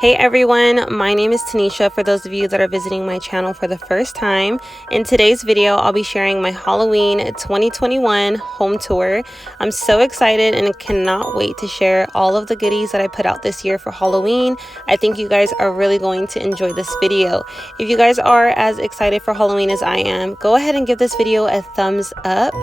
Hey everyone, my name is Tanisha for those of you that are visiting my channel for the first time. In today's video, I'll be sharing my Halloween 2021 home tour. I'm so excited and cannot wait to share all of the goodies that I put out this year for Halloween. I think you guys are really going to enjoy this video. If you guys are as excited for Halloween as I am, go ahead and give this video a thumbs up.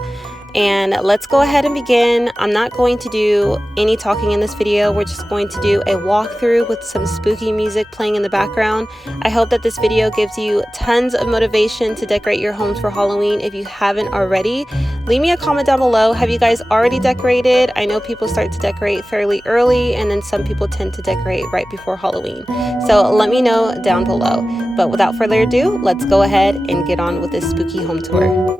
And let's go ahead and begin. I'm not going to do any talking in this video. We're just going to do a walkthrough with some spooky music playing in the background. I hope that this video gives you tons of motivation to decorate your homes for Halloween if you haven't already. Leave me a comment down below. Have you guys already decorated? I know people start to decorate fairly early, and then some people tend to decorate right before Halloween. So let me know down below. But without further ado, let's go ahead and get on with this spooky home tour.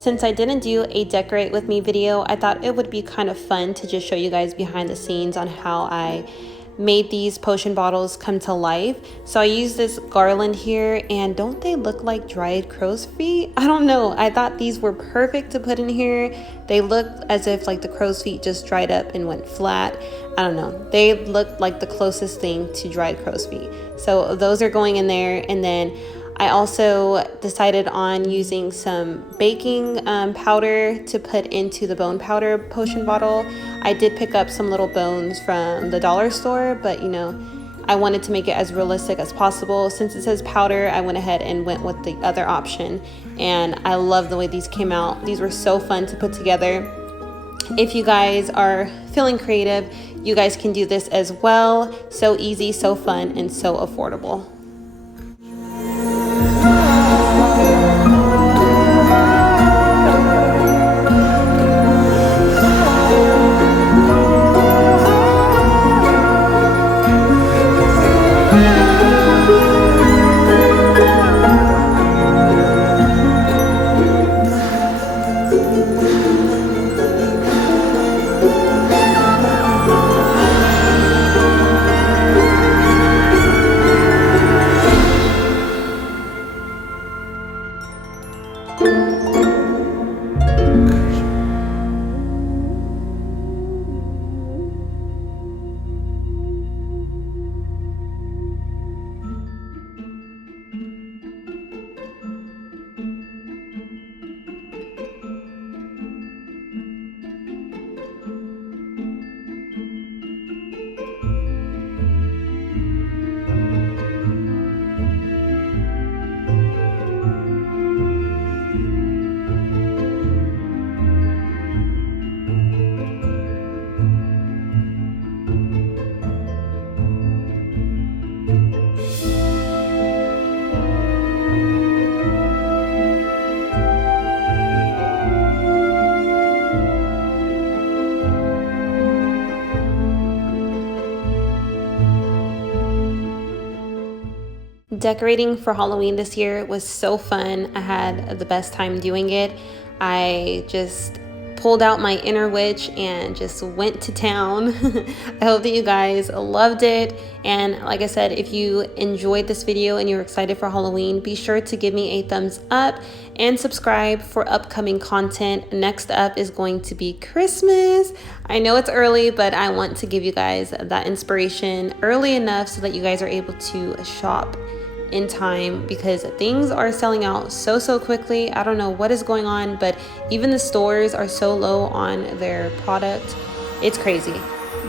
Since I didn't do a decorate with me video, I thought it would be kind of fun to just show you guys behind the scenes on how I made these potion bottles come to life. So I used this garland here, and don't they look like dried crow's feet? I don't know, I thought these were perfect to put in here. They looked as if like the crow's feet just dried up and went flat. I don't know, they looked like the closest thing to dried crow's feet. So those are going in there. And then I also decided on using some baking powder to put into the bone powder potion bottle. I did pick up some little bones from the dollar store, but you know, I wanted to make it as realistic as possible. Since it says powder, I went ahead and went with the other option, and I love the way these came out. These were so fun to put together. If you guys are feeling creative, you guys can do this as well. So easy, so fun, and so affordable. Decorating for Halloween this year was so fun. I had the best time doing it. I just pulled out my inner witch and just went to town. I hope that you guys loved it. And like I said, if you enjoyed this video and you're excited for Halloween, be sure to give me a thumbs up and subscribe for upcoming content. Next up is going to be Christmas. I know it's early, but I want to give you guys that inspiration early enough so that you guys are able to shop in time, because things are selling out so quickly. I don't know what is going on, but even the stores are so low on their product. It's crazy.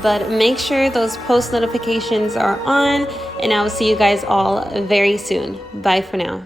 But make sure those post notifications are on, and I will see you guys all very soon. Bye for now.